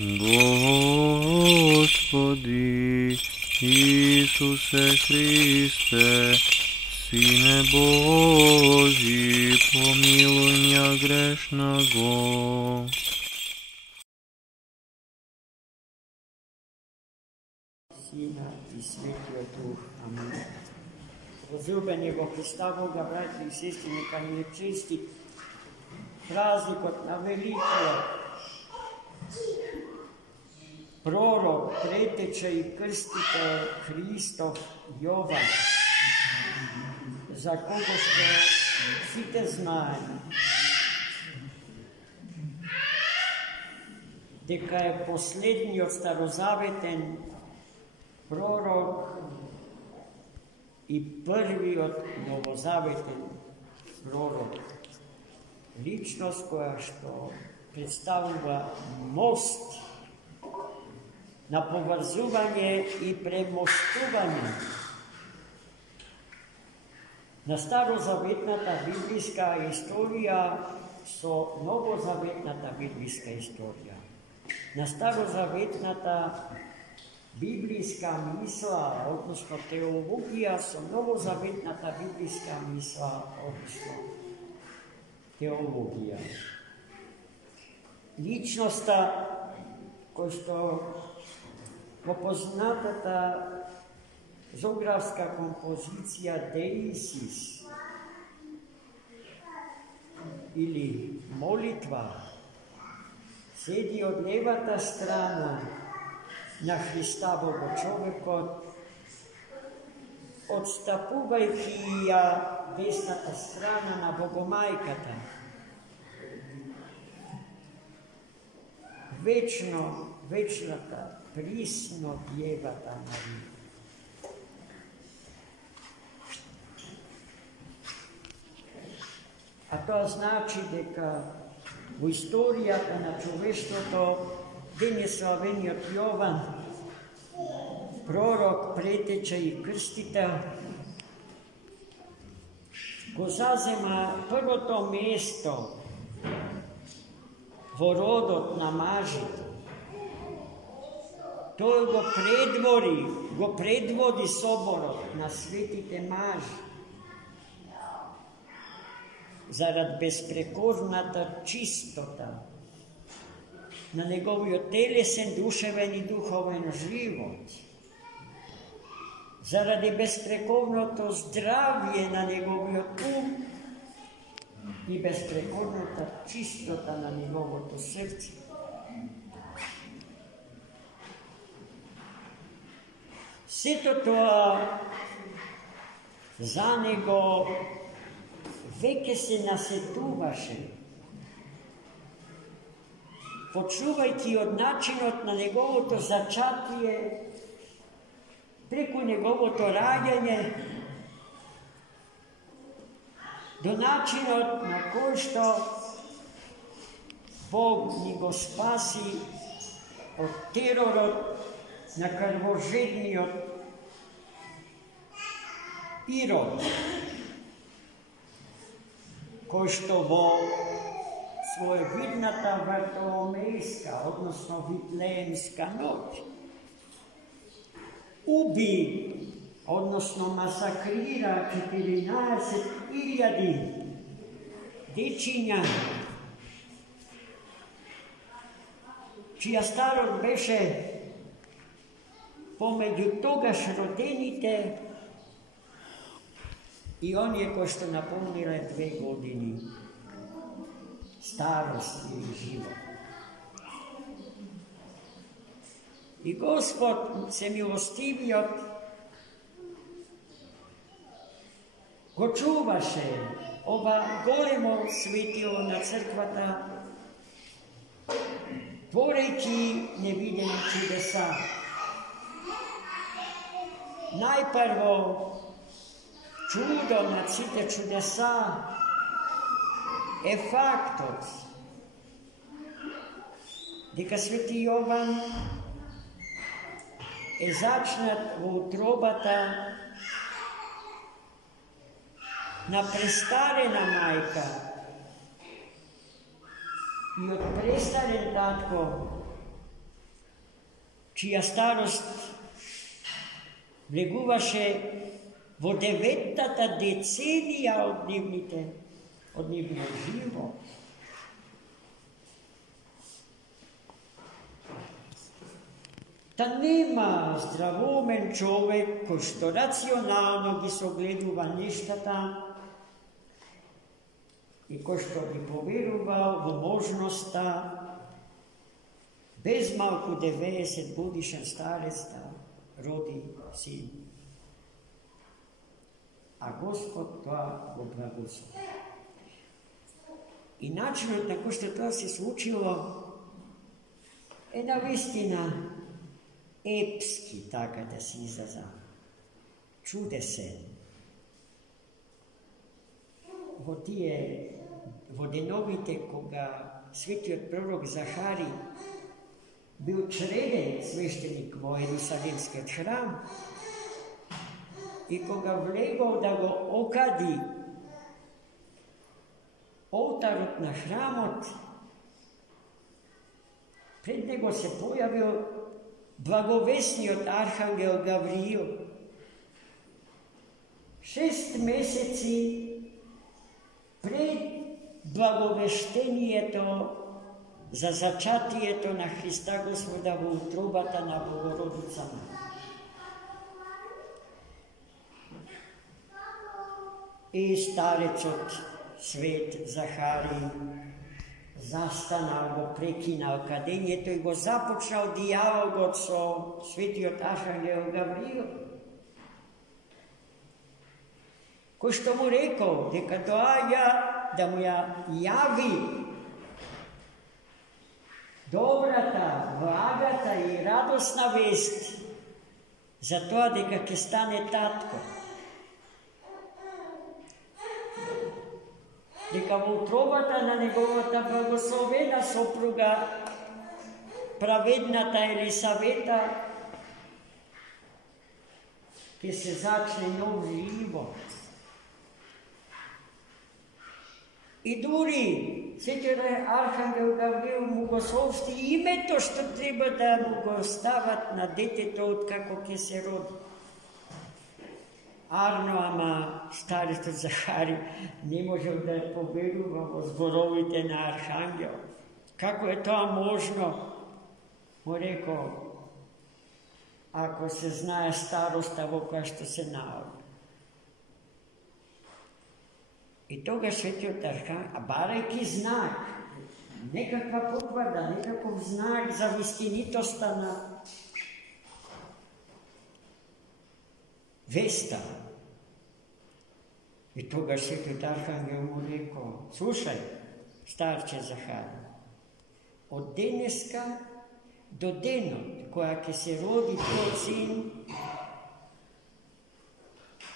Господи Исусе Христе, Сине Божий, помилуй меня грешного. Сина и Светлия Дух. Амин. Возлюбени во Христа Бога, братья и сестры, нека ни е честит празникот на великиот пророк, претеча и крстител Христов Јован, за кого што сите знаеме дека е последниот старозаветен пророк и првиот новозаветен пророк. Личност која што представува мост на поврзување и премостување на старозаветната библиска историја со новозаветната библиска историја. На старозаветната библиска мисла, односно теологија, со новозаветната библиска мисла, односно теологија. Личноста која што во познатата зографска композиција Деисис или молитва седи од левата страна на Христа Богочовекот, отстапувајќи ја десната страна на Богомајката. Вечната, присно Девата Марија. А тоа значи дека во историјата на човештвото денеславениот Јован, пророк, претеча и крстител, го зазема првото место во родот на мажите. Тој го предводи соборот на светите мажи зарад безпрекорната чистота на неговиот телесен, душевен и духовен живот, заради безпрекорното здравје на неговиот ум и безпрекорната чистота на неговото срце. Сето тоа за него веќе се насетуваше, почнувајќи од начинот на неговото зачатие, преку неговото раѓање, до начинот на кој што Бог ни го спаси од теророт на крвожедниот Ирод, кој што во своевидната Вартоломејска, односно Витлеемска ноќ, уби, односно масакрира 14.000 дечиња, чија старот беше помеѓу тогаш родените и оние кои што наполниле 2 години старост или живот. И Господ Семилостивиот го чуваше ова големо светило на црквата, творејќи невидени чудеса. Најпрво чудо на сите чудеса е фактот дека Свети Јован е зачнат во утробата на престарена мајка и од престарен татко чия старост влегуваше во 9-та деценија од нивниот живот. Та нема здравоумен човек кој што рационално ги согледува нештата и кој што ги поверувал во можноста без малку 90 годишен старец да роди син. А Господ тоа го благослови. И начинот на кој што тоа се случило е навистина епски, така да се изразам, чудесен. Во деновите кога светиот пророк Захари бил чреден свештеник во Ерусалимскиот храм и кога влегол да го окади олтарот на храмот, пред него се појавил благовесниот архангел Гавриил. 6 месеци пред благовештението за зачатието на Христа Господа во утробата на Богородицата. И старецот свет Захари застанал, го прекинал кадењето и го започнал диалогот со светиот архангел Гавриил, кој што му рекол дека доаѓа да му ја јави добрата, благата и радосна вест за тоа дека ќе стане татко. Дека во утробата на неговата благословена сопруга, праведната Елисавета, ќе се зачне нов живот. И дури светиот архангел Гавриил му го соопшти името што треба да му го стават на детето откако ќе се роди. Арно, ама старецот Захари не можел да поверува во зборовите на архангел. Како е тоа можно? Му рекол, ако се знае староста во која што се наоѓа. И тогаш светиот архангел, барајќи знак, некаква потврда, некаков знак за вистинитоста на веста. И тогаш светиот архангел му рекол, слушај, старче Захари, од денеска до денот која ќе се роди твој син,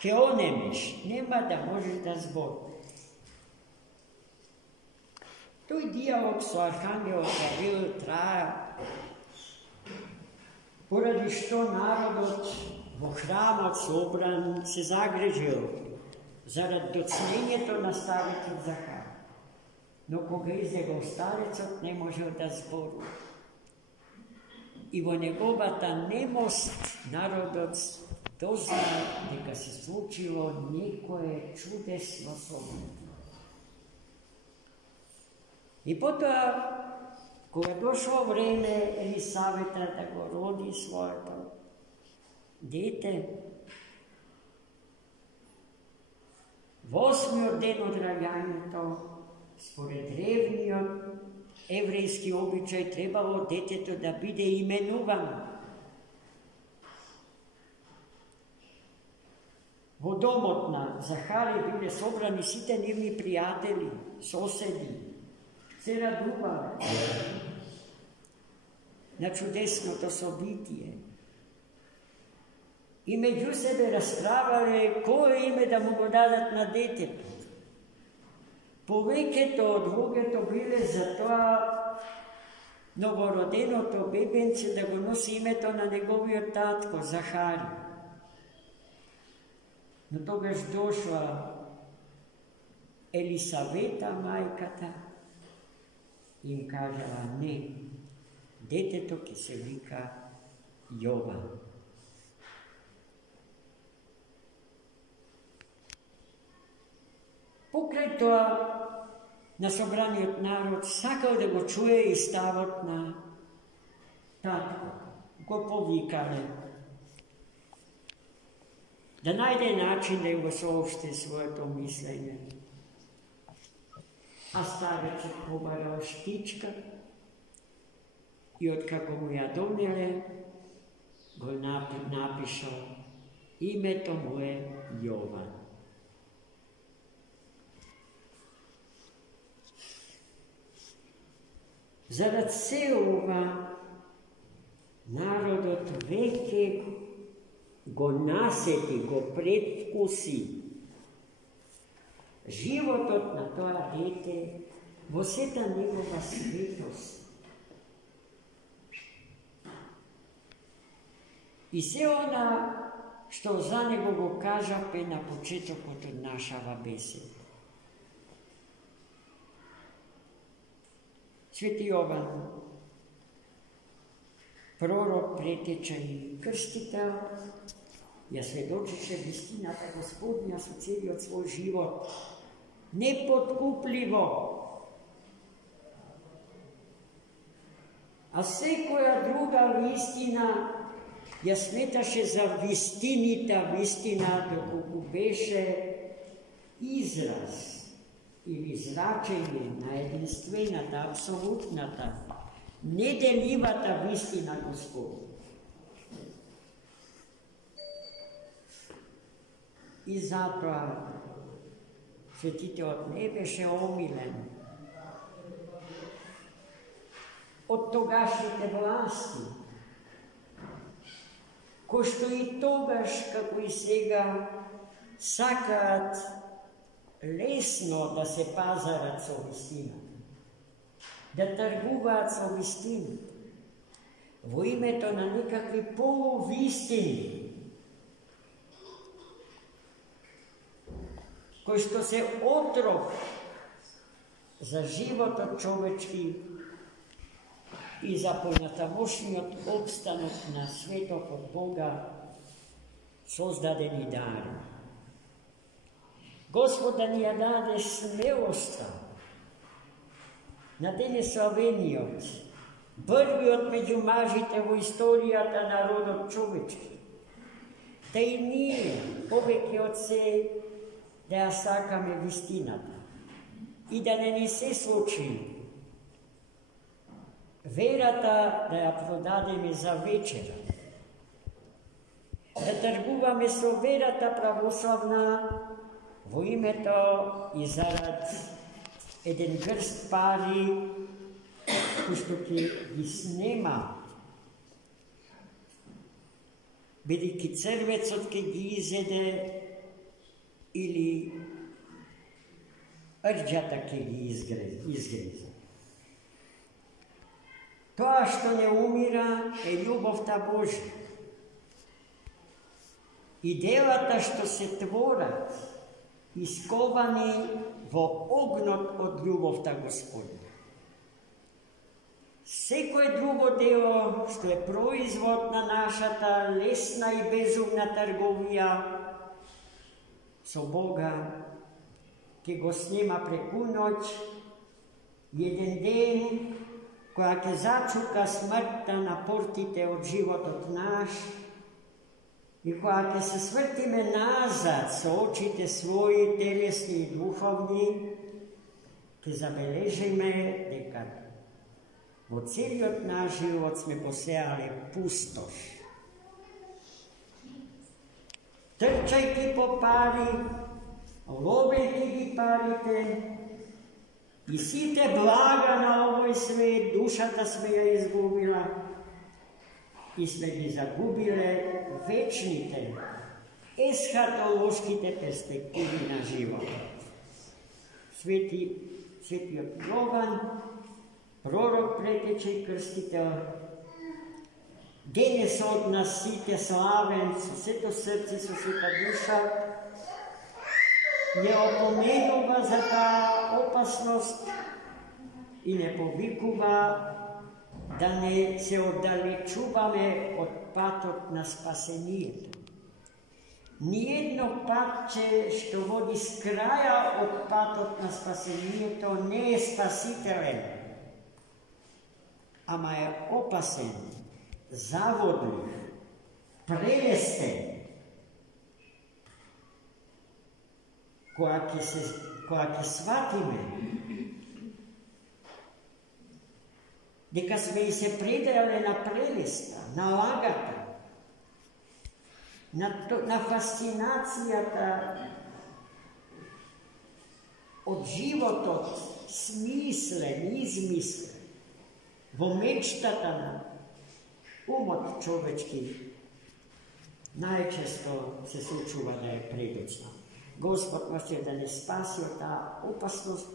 ќе онемеш, нема да можеш да збориш. Тој диалог со архангелот Гавриил трае, поради што народот во храмот собран се загрижил зарад доцнењето на старецот Захари. Но кога излегол старецот не можел да зборува. И во неговата немост народот дозна дека се случило некое чудесно собитие. И потоа, кога дошло време Елисавета да го роди своето дете, во 8-миот ден од раѓањето, според древниот еврејски обичај, требало детето да биде именувано. Во домот на Захари биле собрани сите нивни пријатели, соседи, се радувале на чудесното собитие. И меѓу себе расправале кое име да му го дадат на детето. Повеќето од луѓето биле за тоа новороденото бебенце да го носи името на неговиот татко, Захари. Но тогаш дошла Елисавета, мајката, им кажала, не, детето ќе се вика Jovan. Pokraj тоа на собраниот народ сакал да го чуе и ставот на татко. Го повикале да најде начин да им го соопшти своето мислење. А старецот побарал штичка и откако му ја донеле, го напишал. Името му е Јован. Зарад се ова, народот веќе го насети, го предвкуси животот на тоа дете во сета негова светост. И се она што за него го кажавме на почетокот од нашава беседа. Свети Јован, пророк, претеча и крстител, ја сведочеше вистината Господня со целиот свој живот, непоткупливо. А секоја друга вистина ја сметаше за вистинита вистина, доколку беше израз или зрачење на единствената, апсолутната, неделивата вистина Господа. И затоа светителот не беше омилен од тогашните власти, кои што и тогаш, како и сега, сакаат лесно да се пазарат со вистината, да тргуваат со вистината, во името на некакви полувистини, кои што се отров за животот човечки и за понатамошниот обстанок на светот од Бога создадени дари. Господ да ни ја даде смелоста на денесавениот, првиот меѓу мажите во историјата на родот човечки, да и ние повеќе од се да ја сакаме вистината и да не ни се случи верата да ја продадеме за вечера, да тргуваме со верата православна во името и зарад еден грст пари кој што ќе ги снема, бидејќи црвецот ќе ги изеде или рџата ќе ги изгрезе. Тоа што не умира е љубовта Божја. И делата што се творат, исковани во огнот од љубовта Господня. Секој друго дело што е производ на нашата лесна и безумна трговија со Бога, ќе го снема преку ноќ и еден ден, која ќе зачука смртта на портите од животот наш и која ќе се свртиме назад со очите своји, телесни и духовни, ќе забележиме дека во целиот наш живот сме посеале пустош. Трчајќи по пари, ловејќи ги парите, и сите блага на овој свет, душата сме ја изгубила и сме ги загубиле вечните, есхатолошките перспективи на живот. Светиот Јован, пророк, претече и крстител, денес од нас сите славен, со сето срце, со сета душа, не опоменува за таа опасност и не повикува да не се отдалечуваме от патот на спасението. Ниедно патче, што води с краја од патот на спасението, не е спасителен, ама е опасен, заводлив, прелестен. Кога ќе сватиме дека сме и се предрале на прелеста, на лагата, на фасцинацијата од животот, смислен, измислен, во мечтата на умот човечки, најчесто се случува да е предоцна. Господ може да не спаси од таа опасност,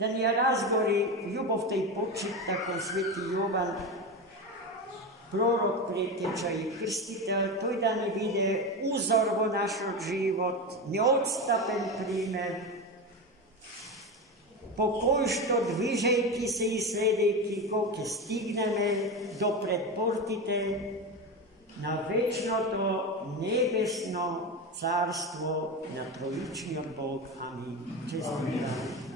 да ни ја разгори љубовта и почитта кон свети Јован, пророк, претеча и крстител, тој да ни биде узор во нашот живот, неотстапен пример, по кој што движејќи се и следејќи го ќе стигнеме до предпортите на вечното небесно царство на троичниот Бог. Амин. Честит.